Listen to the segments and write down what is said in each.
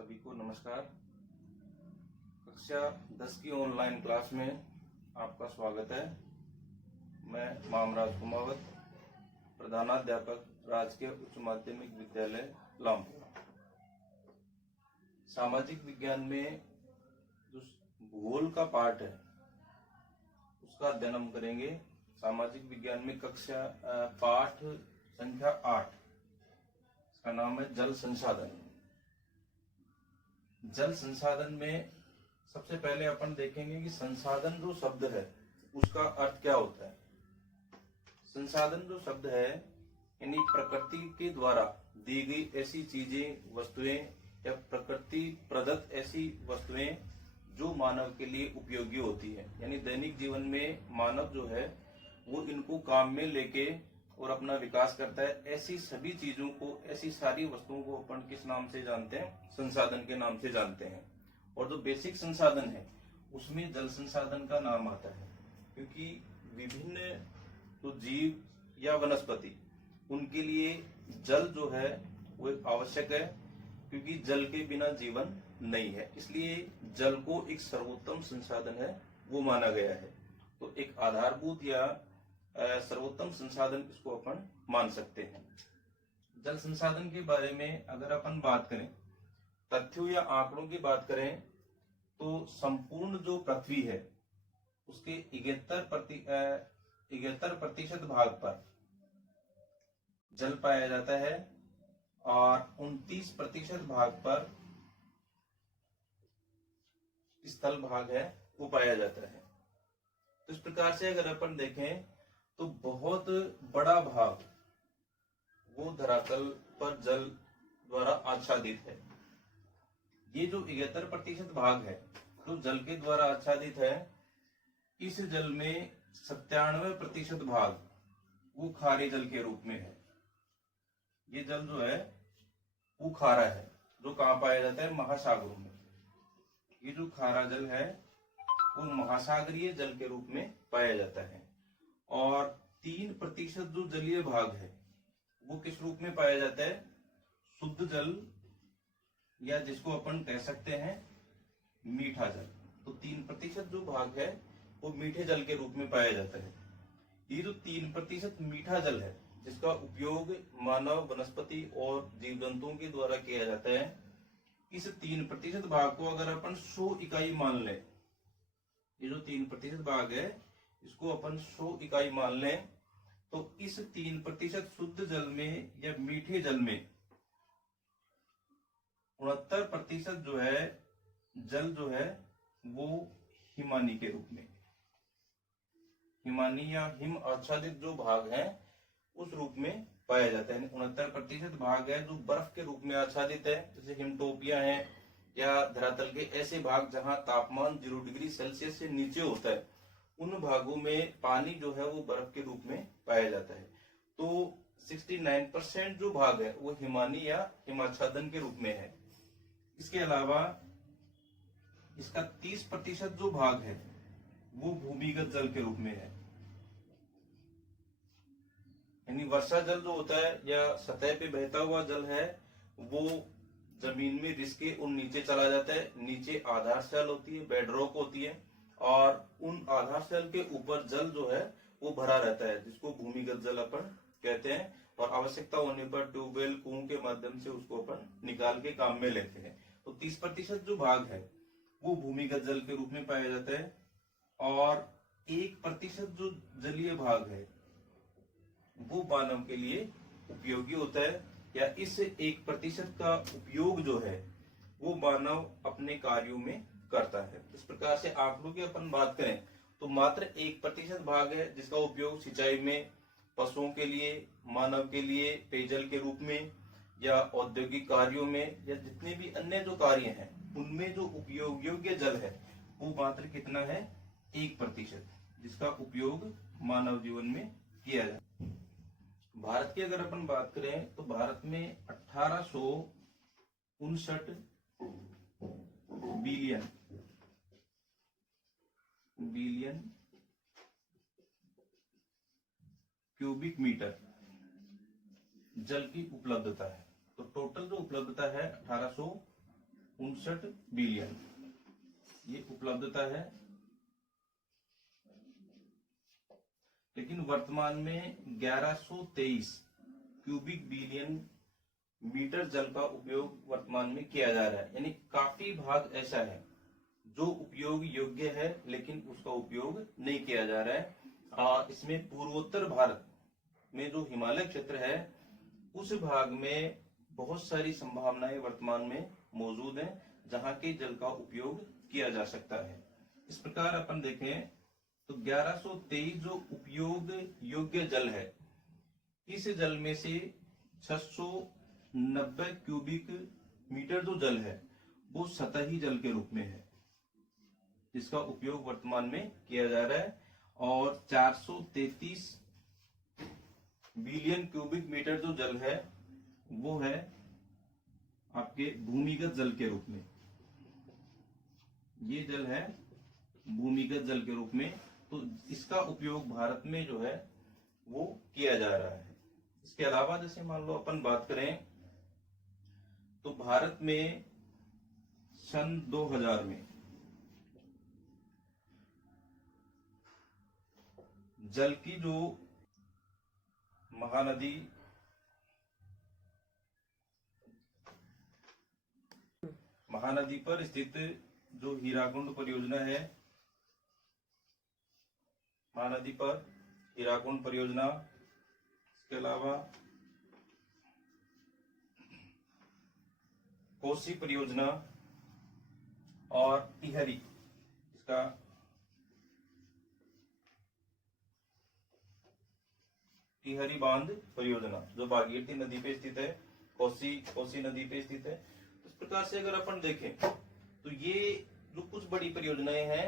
सभी को नमस्कार। कक्षा 10 की ऑनलाइन क्लास में आपका स्वागत है। मैं मामराज कुमावत, प्रधानाध्यापक, राजकीय उच्च माध्यमिक विद्यालय लामपुरा। सामाजिक विज्ञान में जो भूगोल का पार्ट है उसका अध्ययन हम करेंगे। सामाजिक विज्ञान में कक्षा पाठ संख्या 8, इसका नाम है जल संसाधन। जल संसाधन में सबसे पहले अपन देखेंगे कि संसाधन जो शब्द है उसका अर्थ क्या होता है। संसाधन जो शब्द है यानी प्रकृति के द्वारा दी गई ऐसी चीजें, वस्तुएं या प्रकृति प्रदत्त ऐसी वस्तुएं जो मानव के लिए उपयोगी होती है। यानी दैनिक जीवन में मानव जो है वो इनको काम में लेके और अपना विकास करता है। ऐसी सभी चीजों को, ऐसी सारी वस्तुओं को अपन किस नाम से जानते हैं? संसाधन के नाम से जानते हैं। और जो बेसिक संसाधन है उसमें जल संसाधन का नाम आता है, क्योंकि विभिन्न तो जीव या वनस्पति उनके लिए जल जो है वो आवश्यक है, क्योंकि जल के बिना जीवन नहीं है। इसलिए जल को एक सर्वोत्तम संसाधन है वो माना गया है। तो एक आधारभूत या सर्वोत्तम संसाधन इसको अपन मान सकते हैं। जल संसाधन के बारे में अगर अपन बात करें, तथ्यों या आंकड़ों की बात करें, तो संपूर्ण जो पृथ्वी है उसके 71% भाग पर जल पाया जाता है और 29% भाग पर स्थल भाग है वो पाया जाता है। तो इस प्रकार से अगर अपन देखें तो बहुत बड़ा भाग वो धरातल पर जल द्वारा आच्छादित है। ये जो 71% भाग है जो जल के द्वारा आच्छादित है, इस जल में 97% भाग वो खारे जल के रूप में है। ये जल जो है वो खारा है, जो कहाँ पाया जाता है? महासागरों में। ये जो खारा जल है वो महासागरीय जल के रूप में पाया जाता है। और 3% जो जलीय भाग है वो किस रूप में पाया जाता है? शुद्ध जल, या जिसको अपन कह सकते हैं मीठा जल। तो 3% जो भाग है वो मीठे जल के रूप में पाया जाता है। ये जो 3% मीठा जल है जिसका उपयोग मानव, वनस्पति और जीव जंतुओं के द्वारा किया जाता है, इस 3% भाग को अगर अपन 100 इकाई मान लें, ये जो 3% भाग है इसको अपन 100 इकाई मान लें, तो इस 3% शुद्ध जल में या मीठे जल में 69% जो है जल जो है वो हिमानी के रूप में, हिमानी या हिम आच्छादित जो भाग है उस रूप में पाया जाता है। 69% भाग है जो बर्फ के रूप में आच्छादित है, जैसे हिमटोपिया है या धरातल के ऐसे भाग जहां तापमान 0 डिग्री सेल्सियस से नीचे होता है, उन भागों में पानी जो है वो बर्फ के रूप में पाया जाता है। तो 69% जो भाग है वो हिमानी या हिमाच्छादन के रूप में है। इसके अलावा इसका 30% जो भाग है वो भूमिगत जल के रूप में है। यानी वर्षा जल जो होता है या सतह पे बहता हुआ जल है वो जमीन में रिस के उन नीचे चला जाता है। नीचे आधार सेल होती है, बेडरॉक होती है, और उन आधार सेल के ऊपर जल जो है वो भरा रहता है, जिसको भूमिगत जल अपन कहते हैं। और आवश्यकता होने पर ट्यूबवेल, कुओं के माध्यम से उसको अपन निकाल के काम में लेते हैं। तो 30% जो भाग है वो भूमिगत जल के रूप में पाया जाता है। और 1% जो जलीय भाग है वो मानव के लिए उपयोगी होता है, या इस 1% का उपयोग जो है वो मानव अपने कार्यों में करता है। इस प्रकार से आंकड़ों की अपन बात करें तो मात्र 1% भाग है जिसका उपयोग सिंचाई में, पशुओं के लिए, मानव के लिए पेयजल के रूप में, या औद्योगिक कार्यों में, या जितने भी अन्य जो कार्य हैं उनमें जो उपयोग योग्य जल है वो मात्र कितना है? 1%, जिसका उपयोग मानव जीवन में किया जाए। भारत की अगर अपन बात करें तो भारत में 1859 बिलियन क्यूबिक मीटर जल की उपलब्धता है। तो टोटल जो उपलब्धता है 1859 बिलियन ये उपलब्धता है। लेकिन वर्तमान में 1123 क्यूबिक बिलियन मीटर जल का उपयोग वर्तमान में किया जा रहा है। यानी काफी भाग ऐसा है जो उपयोग योग्य है लेकिन उसका उपयोग नहीं किया जा रहा है। इसमें पूर्वोत्तर भारत में जो हिमालय क्षेत्र है उस भाग में बहुत सारी संभावनाएं वर्तमान में मौजूद हैं जहां के जल का उपयोग किया जा सकता है। इस प्रकार अपन देखें तो 1123 जो उपयोग योग्य जल है, इस जल में से 690 क्यूबिक मीटर जो जल है वो सतही जल के रूप में है जिसका उपयोग वर्तमान में किया जा रहा है, और 433 बिलियन क्यूबिक मीटर जो जल है वो है आपके भूमिगत जल के रूप में। ये जल है भूमिगत जल के रूप में, तो इसका उपयोग भारत में जो है वो किया जा रहा है। इसके अलावा जैसे मान लो अपन बात करें तो भारत में सन 2000 में जल की जो महानदी पर स्थित जो हीराकुंड परियोजना है, महानदी पर हीराकुंड परियोजना, इसके अलावा कोसी परियोजना और टिहरी, इसका टिहरी बांध परियोजना जो भागीरथी नदी पे स्थित है, कोसी नदी पे स्थित है। इस प्रकार से अगर अपन देखें तो ये जो कुछ बड़ी परियोजनाएं हैं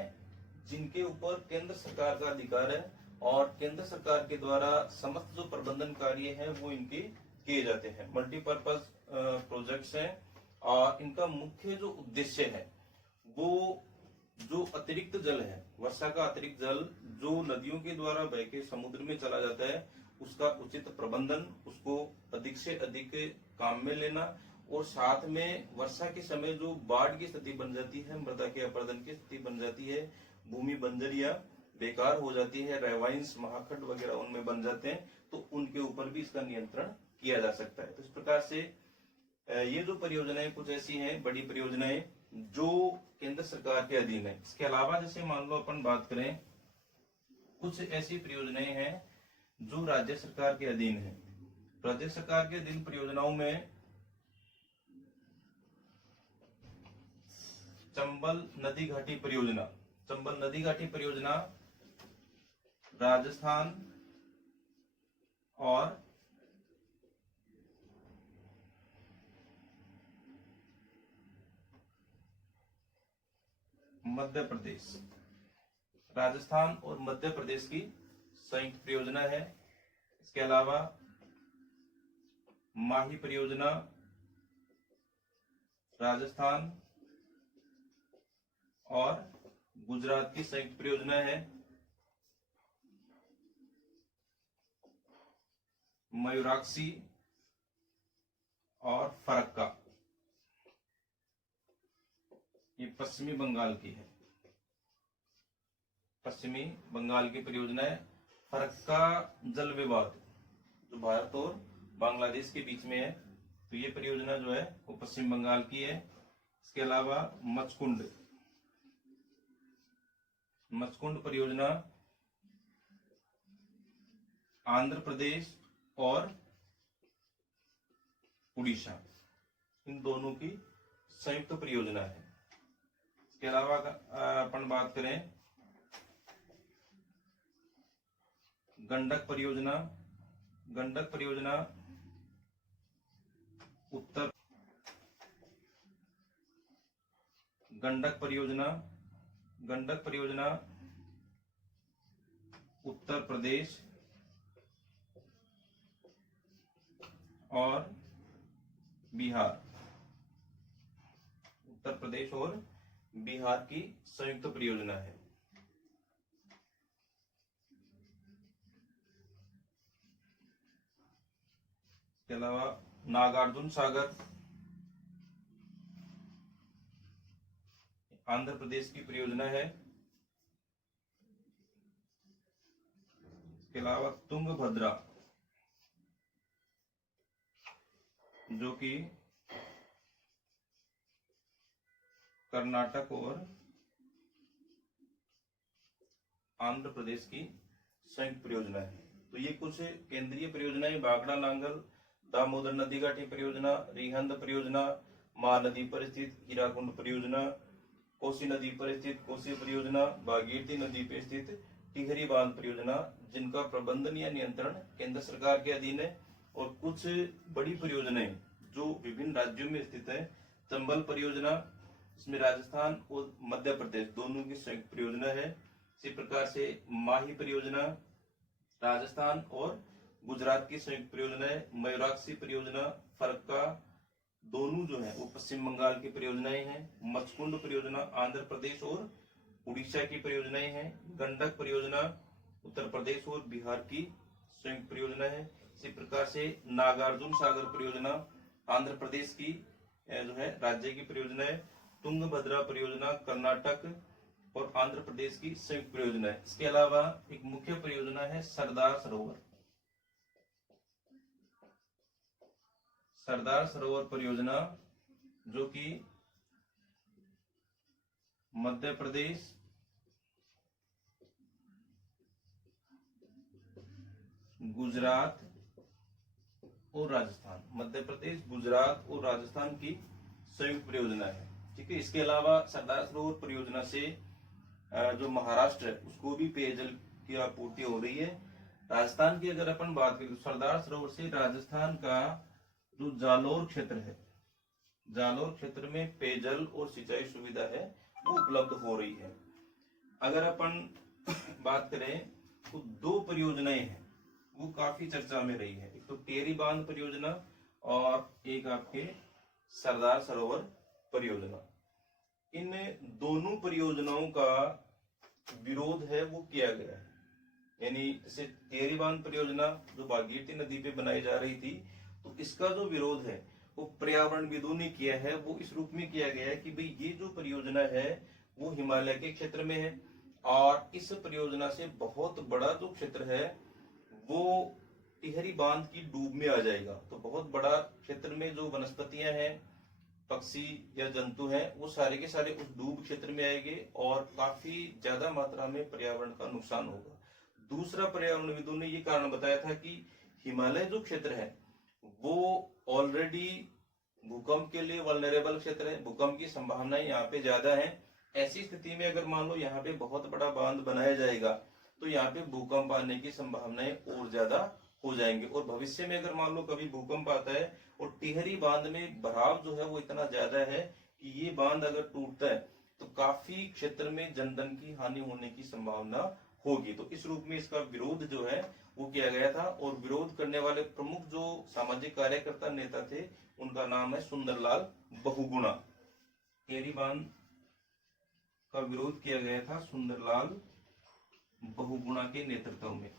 जिनके ऊपर केंद्र सरकार का अधिकार है और केंद्र सरकार के द्वारा समस्त जो प्रबंधन कार्य है वो इनके किए जाते हैं। मल्टीपर्पज प्रोजेक्ट्स हैं और इनका मुख्य जो उद्देश्य है वो जो अतिरिक्त जल है, वर्षा का अतिरिक्त जल जो नदियों के द्वारा बह के समुद्र में चला जाता है उसका उचित प्रबंधन, उसको अधिक से अधिक काम में लेना, और साथ में वर्षा के समय जो बाढ़ की स्थिति बन जाती है, मृदा के अपरदन की स्थिति बन जाती है, भूमि बंजर या बेकार हो जाती है, रेवाइंस महाखंड वगैरह उनमें बन जाते हैं, तो उनके ऊपर भी इसका नियंत्रण किया जा सकता है। तो इस प्रकार से ये जो परियोजनाएं कुछ ऐसी हैं बड़ी परियोजनाएं जो केंद्र सरकार के अधीन है। इसके अलावा जैसे मान लो अपन बात करें कुछ ऐसी परियोजनाएं हैं जो राज्य सरकार के अधीन है। राज्य सरकार के अधीन परियोजनाओं में चंबल नदी घाटी परियोजना, चंबल नदी घाटी परियोजना राजस्थान और मध्य प्रदेश, राजस्थान और मध्य प्रदेश की संयुक्त परियोजना है। इसके अलावा माही परियोजना राजस्थान और गुजरात की संयुक्त परियोजना है। मयूराक्षी और फरक्का ये पश्चिमी बंगाल की है, पश्चिमी बंगाल की परियोजना है। फरक्का जल विवाद जो भारत और बांग्लादेश के बीच में है, तो ये परियोजना जो है वो पश्चिम बंगाल की है। इसके अलावा मचकुंड, मचकुंड परियोजना आंध्र प्रदेश और उड़ीसा, इन दोनों की संयुक्त परियोजना है। इसके अलावा अपन बात करें गंडक परियोजना, गंडक परियोजना उत्तर, गंडक परियोजना, गंडक परियोजना उत्तर प्रदेश और बिहार, उत्तर प्रदेश और बिहार की संयुक्त परियोजना है। इसके अलावा नागार्जुन सागर, आंध्र प्रदेश की परियोजना है। इसके अलावा तुंगभद्रा जो कि कर्नाटक और आंध्र प्रदेश की संयुक्त परियोजना है। तो ये कुछ केंद्रीय परियोजनाएं, बागड़ा नांगल, दामोदर नदी घाटी परियोजना, रिहंद परियोजना, महानदी पर स्थित हीराकुंड परियोजना, कोसी नदी पर स्थित कोसी परियोजना, भागीरथी नदी पर स्थित टिहरी बांध परियोजना, जिनका प्रबंधन या नियंत्रण केंद्र सरकार के अधीन है। और कुछ बड़ी परियोजनाएं जो विभिन्न राज्यों में स्थित है। चंबल परियोजना, इसमें राजस्थान और मध्य प्रदेश दोनों की संयुक्त परियोजना है। इसी प्रकार से माही परियोजना राजस्थान और गुजरात की संयुक्त परियोजना है। मयूराक्षी परियोजना, फरक्का दोनों जो है वो पश्चिम बंगाल की परियोजनाएं हैं। मचकुंड परियोजना आंध्र प्रदेश और उड़ीसा की परियोजनाएं हैं। गंडक परियोजना उत्तर प्रदेश और बिहार की संयुक्त परियोजना है। इसी प्रकार से नागार्जुन सागर परियोजना आंध्र प्रदेश की जो है राज्य की परियोजना है। तुंगभद्रा परियोजना कर्नाटक और आंध्र प्रदेश की संयुक्त परियोजना है। इसके अलावा एक मुख्य परियोजना है सरदार सरोवर। सरदार सरोवर परियोजना जो कि मध्य प्रदेश, गुजरात और राजस्थान, मध्य प्रदेश, गुजरात और राजस्थान की संयुक्त परियोजना है। ठीक है। इसके अलावा सरदार सरोवर परियोजना से जो महाराष्ट्र है उसको भी पेयजल की आपूर्ति हो रही है। राजस्थान की अगर अपन बात करें तो सरदार सरोवर से राजस्थान का जो जालोर क्षेत्र है, जालोर क्षेत्र में पेयजल और सिंचाई सुविधा है वो उपलब्ध हो रही है। अगर अपन बात करें तो दो परियोजनाएं हैं वो काफी चर्चा में रही है। एक तो टिहरी बांध परियोजना और एक आपके सरदार सरोवर परियोजना। इन दोनों परियोजनाओं का विरोध है वो किया गया है। यानी जैसे टिहरी बांध परियोजना जो भागीरथी नदी पे बनाई जा रही थी, तो इसका जो विरोध है वो पर्यावरणविदों ने किया है। वो इस रूप में किया गया है कि भाई ये जो परियोजना है वो हिमालय के क्षेत्र में है और इस परियोजना से बहुत बड़ा जो क्षेत्र है वो टिहरी बांध की डूब में आ जाएगा। तो बहुत बड़ा क्षेत्र में जो वनस्पतियां हैं, पक्षी या जंतु हैं, वो सारे के सारे उस डूब क्षेत्र में आएंगे और काफी ज्यादा मात्रा में पर्यावरण का नुकसान होगा। दूसरा, पर्यावरणविदों ने ये कारण बताया था कि हिमालय जो क्षेत्र है वो ऑलरेडी भूकंप के लिए वल्नरेबल क्षेत्र है, भूकंप की संभावनाएं यहाँ पे ज्यादा है। ऐसी स्थिति में अगर मान लो यहाँ पे बहुत बड़ा बांध बनाया जाएगा तो यहाँ पे भूकंप आने की संभावनाएं और ज्यादा हो जाएंगे। और भविष्य में अगर मान लो कभी भूकंप आता है और टिहरी बांध में भराव जो है वो इतना ज्यादा है कि ये बांध अगर टूटता है तो काफी क्षेत्र में जनधन की हानि होने की संभावना होगी। तो इस रूप में इसका विरोध जो है वो किया गया था। और विरोध करने वाले प्रमुख जो सामाजिक कार्यकर्ता नेता थे उनका नाम है सुंदरलाल बहुगुणा। टिहरी बांध का विरोध किया गया था सुंदरलाल बहुगुणा के नेतृत्व में।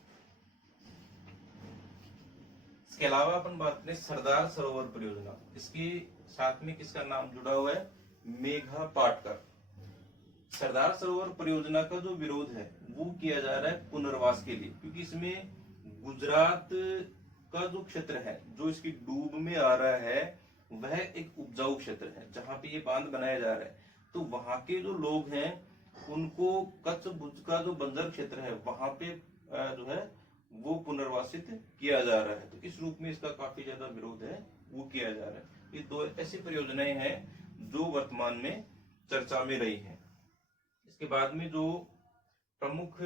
इसके अलावा अपन बात करें सरदार सरोवर परियोजना, इसके साथ में किसका नाम जुड़ा हुआ है? मेघा पाटकर। सरदार सरोवर परियोजना का जो विरोध है वो किया जा रहा है पुनर्वास के लिए, क्योंकि इसमें गुजरात का जो क्षेत्र है जो इसकी डूब में आ रहा है वह एक उपजाऊ क्षेत्र है जहां पे ये बांध बनाया जा रहा है। तो वहां के जो लोग हैं उनको कच्छ भुज का जो बंजर क्षेत्र है वहां पे जो है वो पुनर्वासित किया जा रहा है। तो इस रूप में इसका काफी ज्यादा विरोध है वो किया जा रहा है। ये दो ऐसी परियोजनाएं हैं जो वर्तमान में चर्चा में रही हैं। इसके बाद में जो प्रमुख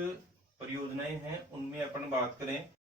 परियोजनाएं हैं उनमें अपन बात करें